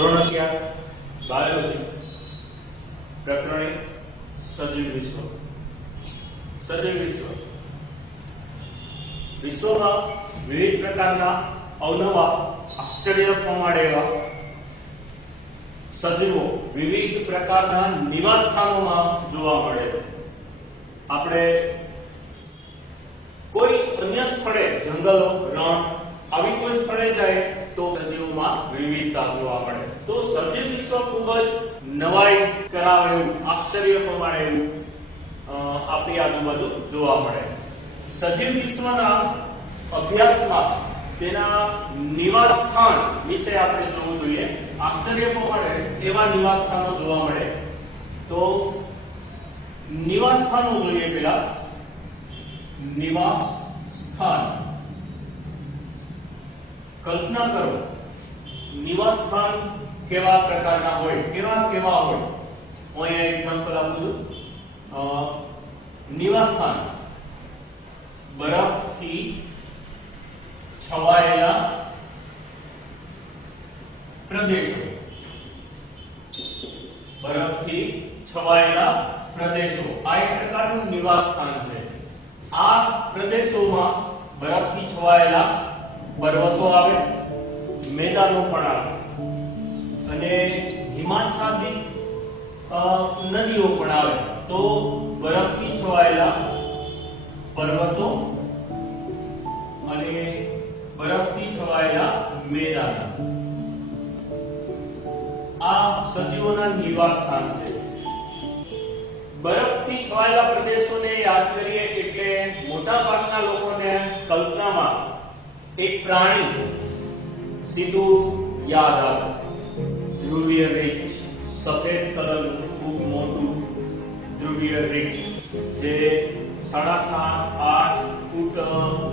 ધોરણ 11 બાયોલોજી પ્રકરણ 1 સજીવ વિશ્વ. સજીવ વિશ્વ વિશ્વમાં વિવિધ પ્રકારના અવનવા આશ્ચર્ય પમાડે એવા સજીવો વિવિધ પ્રકારના નિવાસ સ્થાનોમાં જોવા મળે છે. આપણે કોઈ અન્ય સ્થળે જંગલો, રણ આવી કોઈ સ્થળે જાય તો સજીવોમાં વિવિધતા જોવા મળે. તો સજીવ વિશ્વ ખૂબ જ નવાઈ કરાવે એવું, આશ્ચર્ય પમાડે એવું આપણી આજુબાજુ જોવા મળે. સજીવ વિશ્વના અભ્યાસમાં તેના નિવાસ સ્થાન વિશે આપણે જોવું જોઈએ. આશ્ચર્ય પમાડે એવા નિવાસ સ્થાનો જોવા મળે. તો નિવાસ સ્થાનો જોઈએ. પેલા નિવાસ સ્થાન કલ્પના કરો. નિવાસ સ્થાન કેવા પ્રકારના હોય, કેવા હોય. હું અહીંયા એક્ઝામ્પલ આપું છું. નિવાસ સ્થાન બરફથી છવાયેલા પ્રદેશો. બરફથી છવાયેલા પ્રદેશો આ એક પ્રકારનું નિવાસ સ્થાન છે. આ પ્રદેશોમાં બરફથી છવાયેલા પર્વતો આવે, મેદાનો પણ આવે અને હિમાચ્છાદિત નદીઓ પણ આવે. તો બરફથી છવાયેલા પર્વતો અને બરફથી છવાયેલા મેદાનો આ સજીવોના નિવાસ સ્થાન છે. બરફથી છવાયેલા પ્રદેશોને યાદ કરીએ એટલે મોટા ભાગના લોકોને કલ્પનામાં એક પ્રાણી સીધું યાદ આવે. ધ્રુવીય રીંછ, સફેદ કલરનું ખૂબ મોટું ધ્રુવીય રીંછ જે 7.5-8 ફૂટ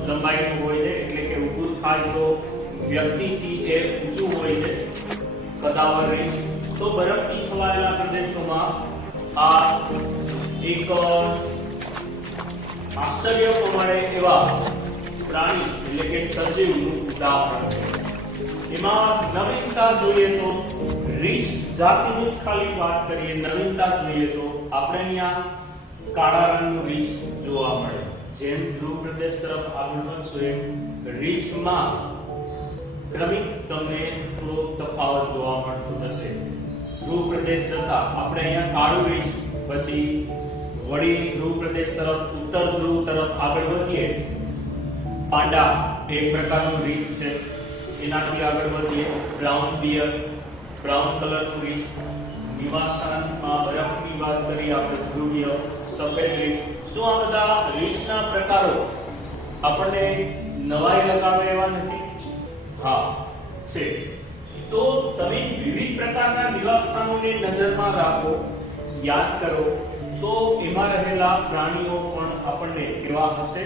લંબાઈનું હોય છે. એટલે કે ઊભું થાય તો વ્યક્તિથી એ ઊંચું હોય છે. કદાવર રીંછ. તો બરફથી છવાયેલા પ્રદેશોમાં આ એક આશ્ચર્ય પ્રમાણે એવા પ્રાણી એટલે કે સજીવનું ઉદાહરણ છે. એમાં નવીનતા જોઈએ તો રીંછ જાતિની ખાલી વાત કરીએ, નવીનતા જોઈએ તો આપણે અહીંયા કાળા રંગનું રીંછ જોવા મળે. જેમ ધ્રુવ પ્રદેશ તરફ આગળ વધશો એમ રીંછમાં ક્રમિક તમને થોડો તફાવત જોવા મળતો જશે. ધ્રુવ પ્રદેશ જતા આપણે અહીંયા કાળું રીંછ, પછી વળી ધ્રુવ પ્રદેશ તરફ, ઉત્તર ધ્રુવ તરફ આગળ વધીએ પાંડા એક પ્રકારનું રીંછ છે. એનાથી આગળ વધીએ બ્રાઉન બિયર, બ્રાઉન કલરનું રીંછ. નિવાસ સ્થાનમાં બરફની વાત કરી આપણે, ધ્રુવીય, સફેદ રીંછ. શું આ બધા રીંછના પ્રકારો આપણને નવાઈ લગાવે એવા નથી? હા છે. તો તમે વિવિધ પ્રકારના નિવાસ સ્થાનોને નજરમાં રાખો, યાદ કરો તો એમાં રહેલા પ્રાણીઓ પણ આપણને કેવા હશે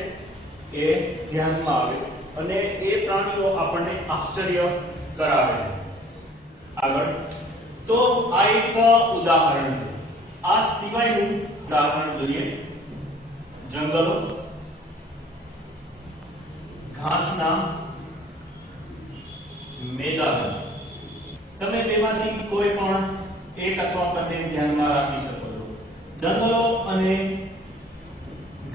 એ ધ્યાનમાં આવે અને એ પ્રાણીઓ આપણને આશ્ચર્ય કરાવે. આગળ તો આ એક ઉદાહરણ છે. આ સિવાયનું ઉદાહરણ જોઈએ. જંગલો, ઘાસના મેદાનો. તમે બેમાંથી કોઈ પણ એક અથવા બંને ધ્યાનમાં રાખી શકો છો. જંગલો અને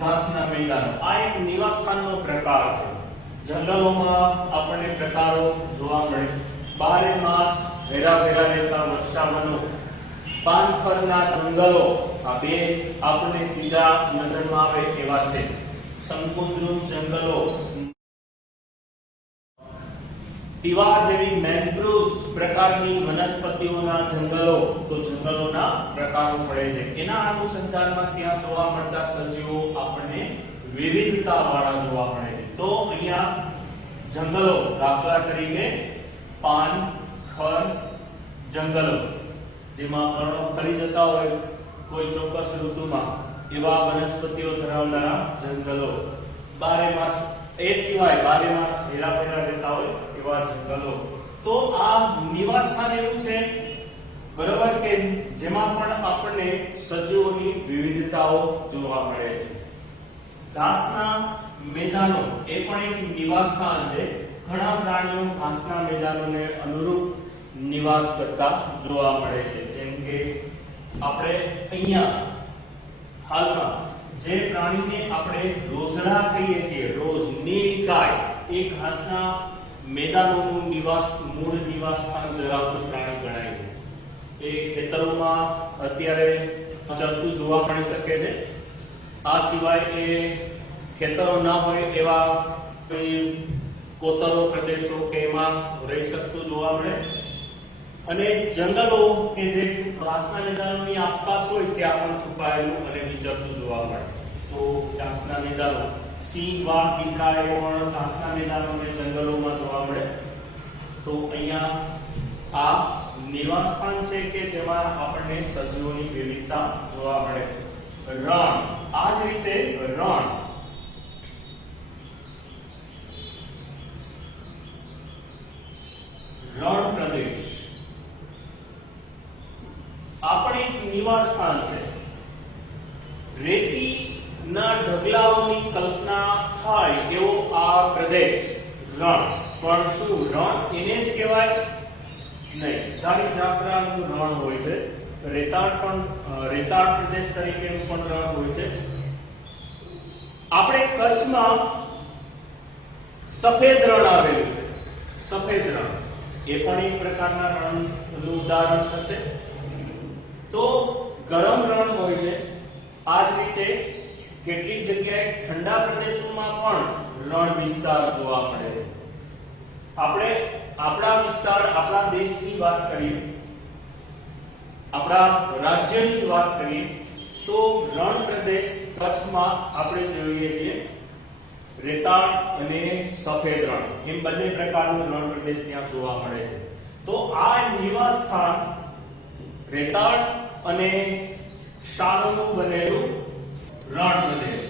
ઘાસના મેદાનો આ એક નિવાસ સ્થાનનો પ્રકાર છે. જંગલોમાં આપણને પ્રકારો જોવા મળે. બારે માસ ભેરા રહેતા વર્ષાવનો, પાનખરના જંગલો. આ બે આપણને સીધા નજરમાં આવે એવા છે. સંકુદ્રુમ જંગલો, તિવાર જેવી મેંગ્રુવ્સ પ્રકારની વનસ્પતિઓના જંગલો. તો જંગલોના પ્રકારો પડે છે. એના અનુસંધાનમાં ત્યાં જોવા મળતા સજીવો આપણને વિવિધતા વાળા જોવા મળે છે. તો અહીંયા જંગલો, દાખલા તરીકે પાન ખર જંગલો, જેમાં પર્ણો ખરી જતા હોય કોઈ ચોક્કસ ઋતુમાં, એવા વનસ્પતિઓ ધરાવનારા જંગલો. બારે માસ, એ સિવાય બારે માસ ભેરા રહેતા હોય એવા જંગલો. તો આ નિવાસ સ્થાન એવું છે બરોબર કે જેમાં પણ આપણને સજીવોની વિવિધતાઓ જોવા મળે છે. ઘાસના મેદાનો એ પણ એક નિવાસ સ્થાન છે. ઘણા પ્રાણીઓ ઘાસના મેદાનોને અનુરૂપ નિવાસ કરતા જોવા મળે છે। જેમ કે આપણે અહીંયા હાલમાં જે પ્રાણીને આપણે રોઝડા કહીએ છીએ, રોઝ નીલગાય, એ ઘાસના મેદાનોનું મૂળ નિવાસ સ્થાન ધરાવતું પ્રાણી ગણાય છે। એ ખેતરોમાં અત્યારે ચરતું જોવા મળી શકે છે। આ સિવાય એ ખેતરો ના હોય એવા કોઈ કોતરો પ્રદેશો કે એમાં રહી શકતું જોવા મળે, અને જંગલો કે જે ઘાસના મેદાનોની આસપાસ હોય ત્યાં પણ છુપાયેલું અને વિચરતું જોવા મળે। તો ઘાસના મેદાનો, સિંહ, વાઘ, દીપડા એ પણ ઘાસના મેદાનો અને જંગલોમાં જોવા મળે। તો અહીંયા આ નિવાસ સ્થાન છે કે જેમાં આપણને સજીવોની વિવિધતા જોવા મળે। રણ, આ જ રીતે રણ પ્રદેશ આપણે નિવાસ સ્થાન છે। રેતીના ઢગલાઓની કલ્પના થાય એવો આ પ્રદેશ રણ, પણ શું રણ એને જ કહેવાય? નહીં, જાડી જાત્રાનું રણ હોય છે, રેતાળ પ્રદેશ તરીકેનું પણ રણ હોય છે। આપણે કચ્છમાં સફેદ રણ આવેલું છે, સફેદ રણ એ પણ એક પ્રકારના રણનું ઉદાહરણ થશે। તો ગરમ રણ હોય છે। આ જ રીતે કેટલીક જગ્યાએ ઠંડા પ્રદેશોમાં પણ રણ વિસ્તાર જોવા મળે છે। આપણે આપણા વિસ્તાર, આપણા દેશની વાત કરીએ, આપણા રાજ્યની વાત કરીએ તો રણ પ્રદેશ કચ્છમાં આપણે જોઈએ છીએ રેતાળ અને સફેદ રણ, એમ બંને પ્રકારનું રણ પ્રદેશ ત્યાં જોવા મળે છે। તો આ નિવાસ સ્થાન રેતાળ અને ક્ષારોનું બનેલું રણ પ્રદેશ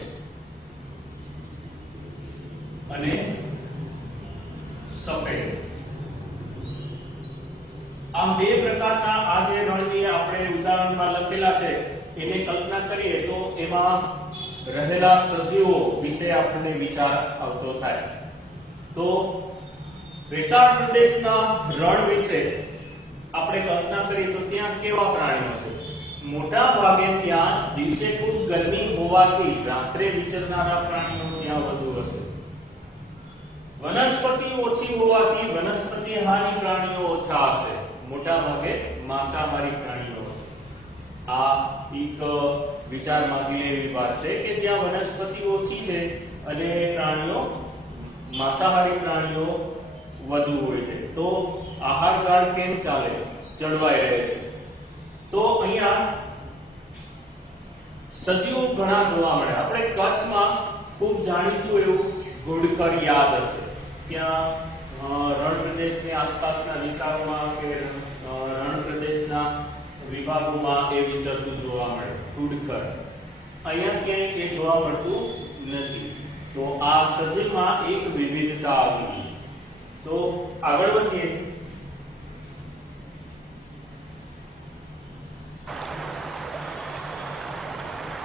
અને સફેદ, આમ બે પ્રકારના આ જે રણની આપણે ઉદાહરણમાં લખેલા છે એને કલ્પના કરીએ તો એમાં રહેલા સજીવો વિશે આપણને વિચાર આવતો થાય। તો રેતાળ પ્રદેશના રણ વિશે આપણે કલ્પના કરીએ તો ત્યાં કેવા પ્રાણીઓ છે? મોટા ભાગે ત્યાં દિવસે ખૂબ ગરમી હોવાથી રાત્રે વિચરનારા પ્રાણીઓ ત્યાં વધુ હશે। વનસ્પતિ ઓછી હોવાથી વનસ્પતિહારી પ્રાણીઓ ઓછા હશે, મોટા ભાગે માંસાહારી પ્રાણીઓ હશે। આ એક વિચાર માંગી લેવી વાત છે કે જ્યાં વનસ્પતિ ઓછી છે અને પ્રાણીઓ, માંસાહારી પ્રાણીઓ વધુ હોય છે, તો આહાર જાળ કેમ ચાલે, જળવાઈ રહે છે। તો અહીંયા સજીવો ઘણા જોવા મળે। આપણે કચ્છમાં ખૂબ જાણીતું એવું ઘુડખર યાદ હશે, ત્યાં રણ પ્રદેશની આસપાસના વિસ્તારોમાં કે રણ પ્રદેશના વિભાગોમાં એ વિચરતું જોવા મળે, ઘુડખર। અહીંયા ક્યાંય એ જોવા મળતું નથી। તો આ સજીવમાં એક વિવિધતા આવી। તો આગળ વધીએ।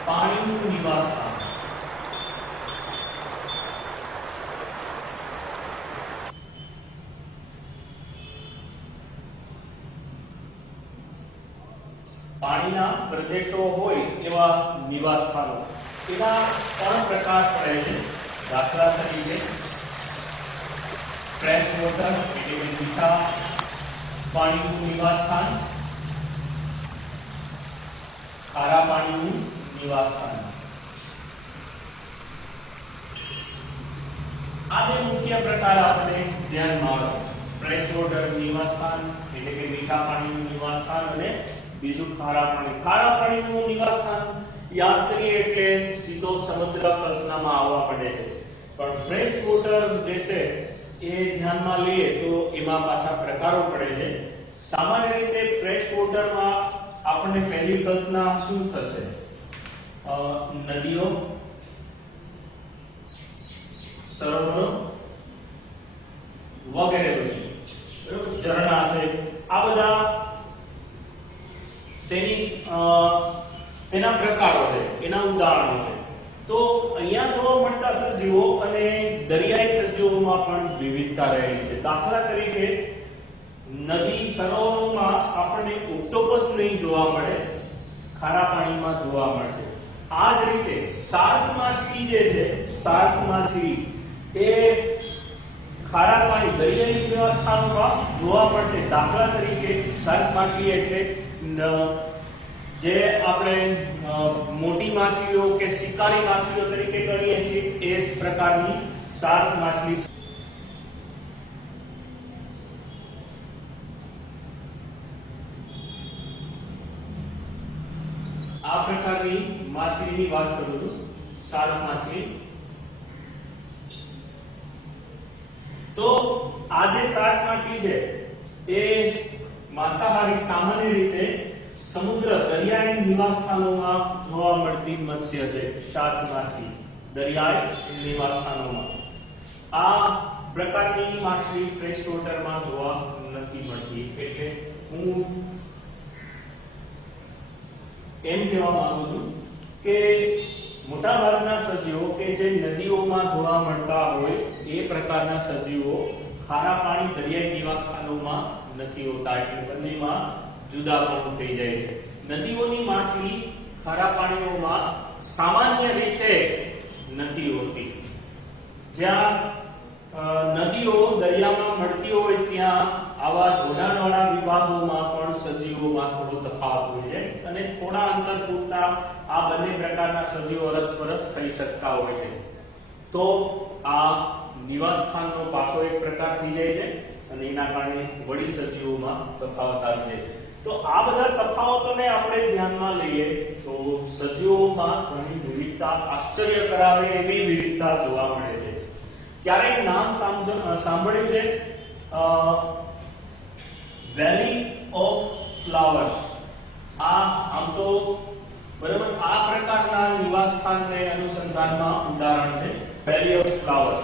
પાણીનું નિવાસ સ્થાન, પાણીના પ્રદેશો હોય એવા નિવાસ સ્થાનો, એના 3 પ્રકાર પડે છે। દાખલા તરીકે ફ્રેશ વોટર એટલે કે મીઠા પાણીનું નિવાસ સ્થાન, ખારા પાણીનું નિવાસ સ્થાન। આ બે મુખ્ય પ્રકાર આપણે ધ્યાનમાં રાખો। ફ્રેશ વોટર નિવાસ સ્થાન એટલે કે મીઠા પાણીનું નિવાસ સ્થાન, અને બીજું ખારા પાણી। ખારા પાણીનું નિવાસ સ્થાન યાદ કરીએ એટલે સીધો સમુદ્ર કલ્પનામાં આવવા પડે છે, પણ ફ્રેશ વોટર જે છે એ ધ્યાનમાં લઈએ તો એમાં પાછા પ્રકારો પડે છે। સામાન્ય રીતે ફ્રેશ વોટરમાં આપણને પહેલી કલ્પના શું થશે? નદીઓ, સરોવરો વગેરે બધી, બરાબર, ઝરણા છે, આ બધા તેના પ્રકારો છે, એના ઉદાહરણો છે। તો અહીંયા જોવા મળતા સજીવો અને દરિયાઈ સજીવોમાં પણ વિવિધતા રહેલી છે। દાખલા તરીકે નદી સરોવરોમાં આપણને ઓક્ટોપસ નહીં જોવા મળે, ખારા પાણીમાં જોવા મળશે. આ જ રીતે શાર્ક માછલી જે છે, શાર્ક માછલી એ ખારા પાણી દરિયાઈ વ્યવસ્થામાં જોવા મળશે. દાખલા તરીકે શાર્ક માછલી એટલે જે આપણે મોટી માછલીઓ કે શિકારી માછલીઓ તરીકે ગણીએ છીએ એ પ્રકારની શાર્ક માછલી. આ પ્રકારની માછલીની વાત કરું છું, શાર્ક માછલી. તો આ જે શાર્ક માછલી છે એ માંસાહારી સામાન્ય રીતે સમુદ્ર દરિયાઈ નિવાસ સ્થાનોમાં જોવા મળતી મત્સ્ય છે. શાર્ક માછલી દરિયાઈ નિવાસ સ્થાનોમાં. આ પ્રકારની માછલી ફ્રેશ વોટરમાં જોવા નથી મળતી. એટલે હું એમ કહેવા માંગુ છું કે મોટા ભાગના સજીવો કે જે નદીઓમાં જોવા મળતા હોય એ પ્રકારના સજીવો ખારા પાણી દરિયાઈ નિવાસ સ્થાનોમાં નથી હોતા. એટલે બંનેમાં જુદાપણું થઈ જાય છે. નદીઓની માછલી ખારા પાણીઓમાં સામાન્ય રીતે નથી હોતી. જ્યાં નદીઓ દરિયામાં મળતી હોય ત્યાં આવા જોડાણવાળા વિભાગોમાં પણ સજીવોમાં થોડો તફાવત હોય છે અને થોડા અંતર પૂરતા આ બંને પ્રકારના સજીવો અરસપરસ થઈ શકતા હોય છે. તો આ નિવાસ સ્થાનનો પાછો એક પ્રકાર થઈ જાય છે અને એના કારણે વળી સજીવોમાં તફાવત આવી જાય. તો આ બધા તફાવતોને આપણે ધ્યાનમાં લઈએ તો સજીવોમાં ઘણી વિવિધતા, આશ્ચર્ય કરાવે એવી વિવિધતા જોવા મળે છે. ક્યારેક નામ સાંભળ્યું છે વેલી ઓફ ફ્લાવર્સ. આ આમ તો બરાબર આ પ્રકારના નિવાસ સ્થાનને અનુસંધાનમાં ઉદાહરણ છે વેલી ઓફ ફ્લાવર્સ.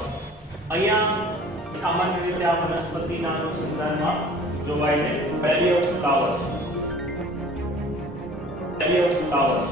અહીંયા સામાન્ય રીતે આ વનસ્પતિના અનુસંધાનમાં જોવાય છે valley of flowers. Valley of flowers.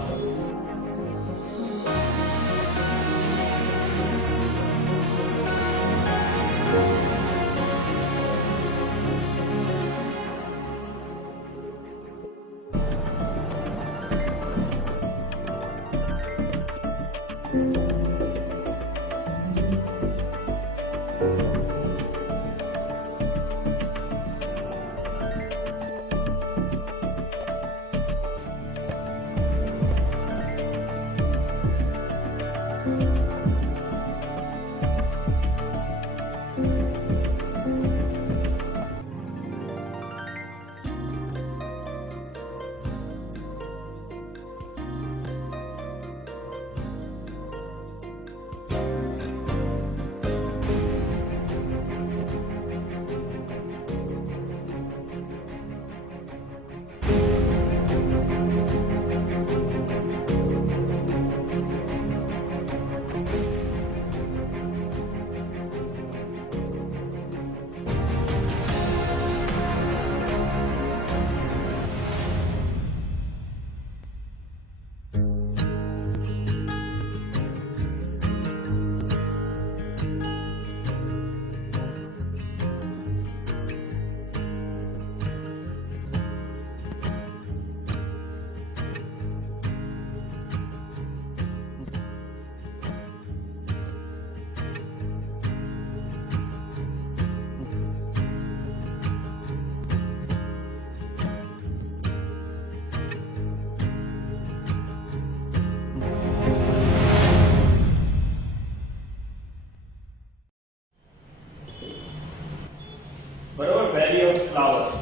બરોબર, વેલી ઓફ ફ્લાવર્સ.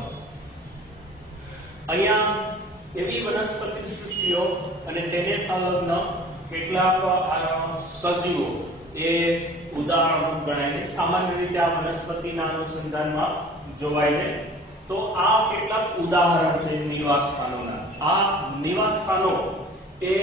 અહીંયા એવી વનસ્પતિ સૃષ્ટિઓ અને તેને સંલગ્ન કેટલાક સજીવો એ ઉદાહરણ ગણાય છે. સામાન્ય રીતે આ વનસ્પતિના અનુસંધાનમાં જોવાય છે. તો આ કેટલાક ઉદાહરણ છે નિવાસ સ્થાનોના. આ નિવાસ સ્થાનો એ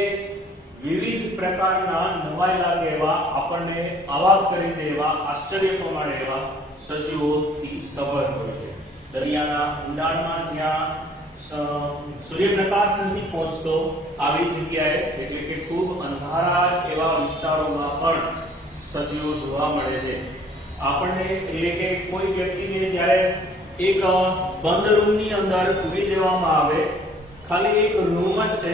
વિવિધ પ્રકારના નવાઈ લાગે એવા, આપણને અવાક કરી દે એવા, આશ્ચર્ય પ્રમાણે એવા સજીવોથી સભર હોય છે. દરિયાના ઊંડાણમાં જ્યાં સૂર્યપ્રકાશ નથી પહોંચતો આવી જગ્યાએ, એટલે કે ખૂબ અંધારા એવા વિસ્તારોમાં પણ સજીવો જોવા મળે છે. આપણને એટલે કે કોઈ વ્યક્તિને જ્યારે એક બંધ રૂમની અંદર પૂરી દેવામાં આવે, ખાલી એક રૂમ જ છે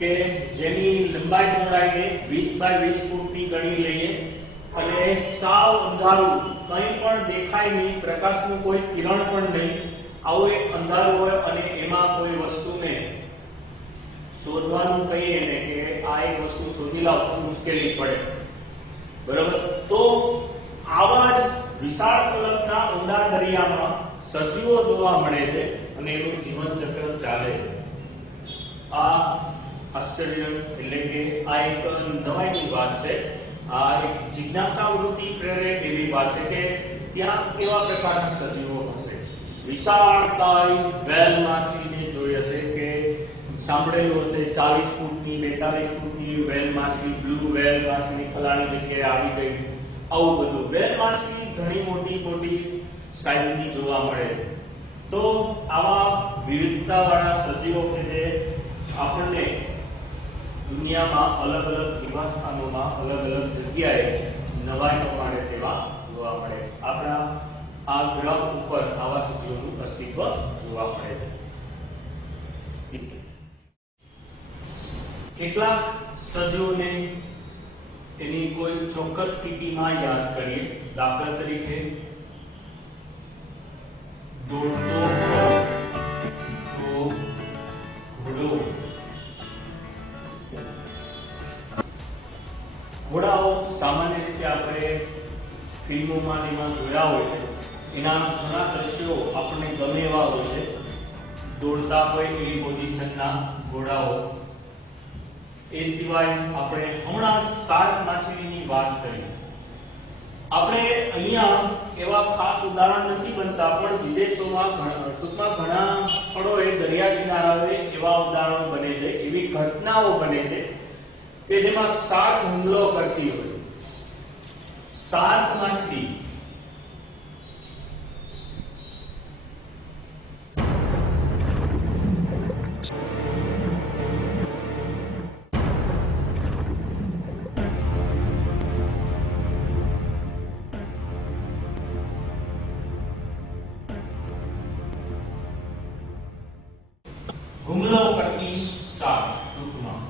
કે જેની લંબાઈ પહોળાઈને 20 બાય 20 ફૂટની ગણી લઈએ અને સાવ અંધારું, કંઈ પણ દેખાય નહીં, પ્રકાશનું કોઈ કિરણ પણ નહીં, આવું એક અંધારું હોય અને એમાં કોઈ વસ્તુને શોધવાનું કહીએ ને કે આ એક વસ્તુ શોધી લાવ તો મુશ્કેલી પડે, બરાબર. તો આવા જ વિશાળ કલકના ઊંડા દરિયામાં સજીવો જોવા મળે છે અને એનું જીવન ચક્ર ચાલે છે. આ આશ્ચર્ય એટલે કે આ એક નવાઈની વાત છે, આ એક જિજ્ઞાસા વૃત્તિ પ્રેરે એવી વાત છે કે ત્યાં કેવા પ્રકારના સજીવો હશે. વિશાળકાય વેલ માછલીને જોઈ હશે કે સાંભળેલું હશે, 40 ફૂટની 42 ફૂટની વેલ માછલી, બ્લુ વેલ માછલી ફલાણી જગ્યાએ આવી ગઈ, આવું બધું. વેલ માછલી ઘણી મોટી મોટી સાઈઝની જોવા મળે. તો આવા વિવિધતાવાળા સજીવો કે જે આપણને દુનિયામાં અલગ અલગ નિવાસસ્થાનોમાં અલગ અલગ જગ્યાએ નવાઈ પ્રમાણે તેવા જોવા મળે. આપણા આ ગ્રહ ઉપર આવા સજીવોનું અસ્તિત્વ જોવા મળે છે. કેટલાક સજીવોને એની કોઈ ચોક્કસ સ્થિતિમાં યાદ કરીએ. દાખલા તરીકે દોડતો ઘોડો. ઘોડાઓ સામાન્ય રીતે આપણે ફિલ્મોમાં એમાં જોયા હોય છે, એના ઘણા દ્રશ્યો આપણને ગમે એવા હોય છે. દોડતા હોય એવી પોઝિશનના ઘોડાઓ. એ સિવાય આપણે હમણાં શાર્ક માછલીની વાત કરી. આપણે અહીંયા એવા ખાસ ઉદાહરણ નથી બનતા, પણ વિદેશોમાં ટૂંકમાં ઘણા સ્થળોએ દરિયા કિનારાએ એવા ઉદાહરણો બને છે, એવી ઘટનાઓ બને છે કે જેમાં શાર્ક હુમલો કરતી હોય. શાર્ક માછલી હુમલો કરતી શાર્ક ટૂંકમાં.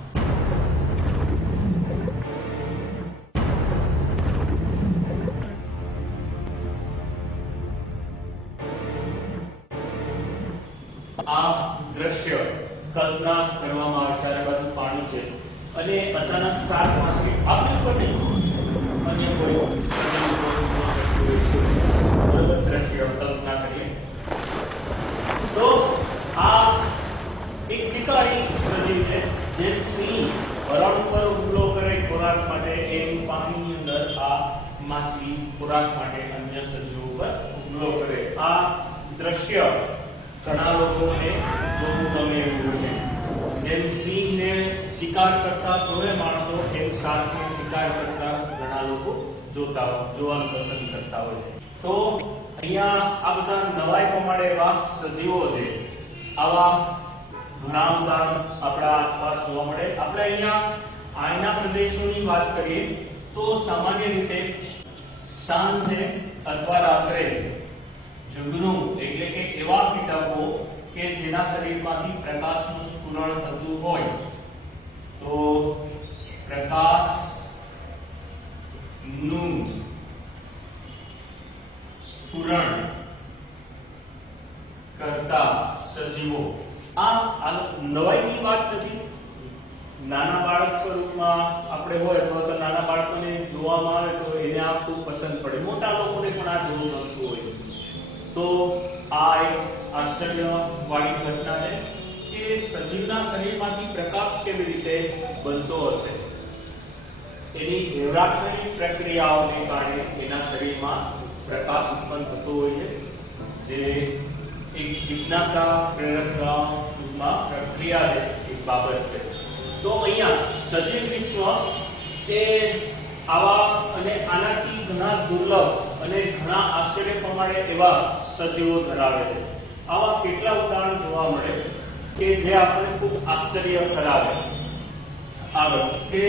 આ દ્રશ્ય કલ્પના કરવામાં આવે, ચારે બાજુ પાણી છે અને અચાનક શાર્ક માછલી આપણી ઉપર નહીં, અન્ય કોઈ દ્રશ્ય કલ્પના કરીએ તો આ એક શિકારી સજીવ છે, જેમ સિંહ હરણ ઉપર હુમલો કરે ખોરાક માટે, એમ પાણીની અંદર આ માછલી ખોરાક માટે અન્ય સજીવો પર હુમલો કરે. આ દ્રશ્ય ઘણા લોકોને જોવું ગમે એવું છે. જેમ સિંહને શિકાર કરતા જોવે માણસો, એમ શાર્કને શિકાર કરતા ઘણા લોકો જોવાનું પસંદ કરતા હોય છે. તો અહીંયા આ બધા નવાઈ પ્રમાણે એવા સજીવો છે. આવા ઘણા ઉદાહરણ આપણા આસપાસ જોવા મળે. આપણે અહીંયા આયના પ્રદેશોની વાત કરીએ તો સામાન્ય રીતે સાંજે અથવા રાત્રે જુગનુ એટલે કે એવા કીટકો કે જેના શરીરમાંથી પ્રકાશનું સ્ફુરણ થતું હોય, તો પ્રકાશનું સ્ફુરણ કરતા સજીવો. આ નવાઈની વાત નથી. નાના બાળક સ્વરૂપમાં આપણે હોય અથવા તો નાના બાળકોને જોવામાં આવે તો એને આ ખૂબ પસંદ પડે, મોટા લોકોને પણ આ જોવું ગમતું હોય. તો આ એક આશ્ચર્યવાળી ઘટના છે કે સજીવના શરીરમાંથી પ્રકાશ કેવી રીતે બનતો હશે. એની જીવરાસાયણિક પ્રક્રિયાઓને કારણે એના શરીરમાં પ્રકાશ ઉત્પન્ન થતો હોય છે, જે એક જિજ્ઞાસા પ્રેરકમાં પ્રક્રિયા છે, એક બાબત છે. તો અહીંયા સજીવ વિશ્વ એ આવા અને આનાથી ઘણા દુર્લભ અને ઘણા આશ્ચર્ય પ્રમાણે એવા સજીવો ધરાવે છે. આવા કેટલા ઉદાહરણ જોવા મળે કે જે આપણને ખૂબ આશ્ચર્ય કરાવે. આગળ કે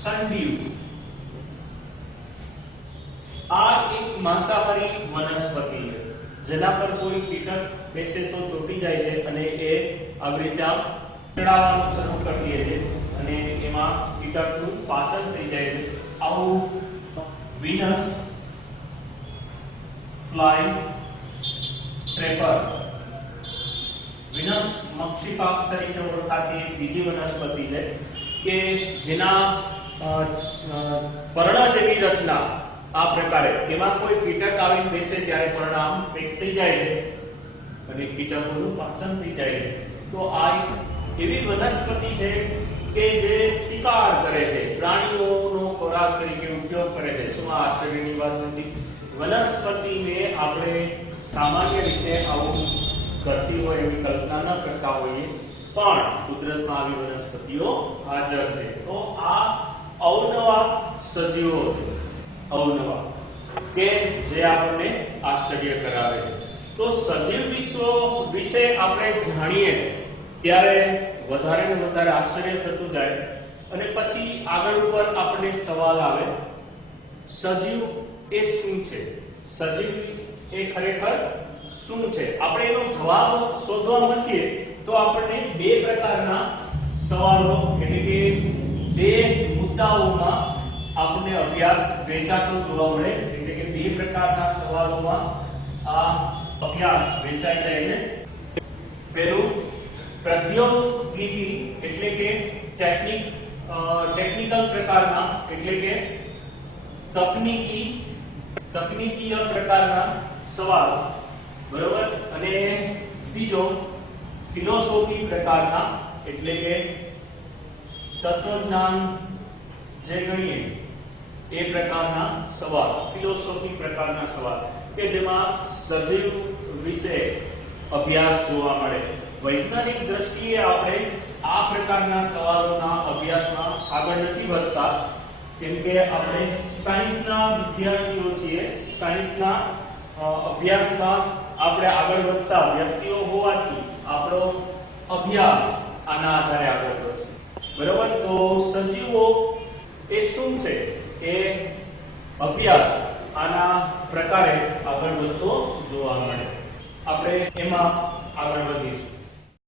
સંડીવ. આ એક માંસાહારી વનસ્પતિ છે જેના પર કોઈ કીટક બેસે તો ચોંટી જાય છે અને એ આવી રીતે આમ ચડાવવાનું શરૂ કરી દે છે અને એમાં કીટકનું પાચન થઈ જાય છે. આવું વિનસ ફ્લાય ટ્રેપર, વિનસ મક્ષિપાક્ષ તરીકે ઓળખાતી બીજી વનસ્પતિ છે કે જેના પર્ણ જેવી રચના આ પ્રકારે, એમાં કોઈ કીટક આવીને બેસે ત્યારે પર્ણ આમ પેક થઈ જાય છે અને કીટકોનું પાચન થઈ જાય છે. તો આ એવી વનસ્પતિ છે કે જે શિકાર કરે છે, પ્રાણીઓનો ખોરાક તરીકે ઉપયોગ કરે છે. શું આ આશ્ચર્યની વાત નથી? વનસ્પતિને આપણે સામાન્ય રીતે આવું કરતી હોય એવી કલ્પના ન કરતા હોઈએ, પણ કુદરતમાં આવી વનસ્પતિઓ હાજર છે. તો આ અવનવા સજીવો છે, અવનવા કે જે આપણને આશ્ચર્ય કરાવે છે. તો સજીવ વિશ્વ વિશે આપણે જાણીએ ત્યારે વધારે ને વધારે આશ્ચર્ય થતું જાય અને પછી આગળ ઉપર આપણને સવાલ આવે, સજીવ એ શું છે? સજીવ એ ખરેખર શું છે? આપણે એનો જવાબ શોધવા માંગીએ તો આપણને બે પ્રકારના સવાલો એટલે કે બે મુદ્દાઓમાં આપણને અભ્યાસ વહેંચાતો જોવા મળે. એટલે કે બે પ્રકારના સવાલોમાં આ અભ્યાસ વહેંચાઈ જાય છે. પહેલું પ્રૌદ્યોગિકી એટલે કે ટેકનિકલ પ્રકારના એટલે કે તકનીકીય પ્રકારના સવાલ, બરોબર. અને બીજો ફિલોસોફી પ્રકારના એટલે કે તત્વજ્ઞાન જે ગણીએ એ પ્રકારના સવાલ, ફિલોસોફી પ્રકારના સવાલ કે જેમાં સજીવ વિશે અભ્યાસ જોવા મળે. વૈજ્ઞાનિક દ્રષ્ટિએ આપણે આ પ્રકારના સવાલોના અભ્યાસમાં આગળ નથી વધતા, કેમ કે આપણે સાયન્સના વિદ્યાર્થીઓ છીએ. સાયન્સના અભ્યાસમાં આપણે આગળ વધતા વ્યક્તિઓ હોવાથી આપણો અભ્યાસ આના આધારે આગળ વધશે, બરોબર. તો સજીવો એ શું છે એ અભ્યાસ આના પ્રકારે આગળ વધતો જોવા મળે. આપણે એમાં આગળ વધીશું.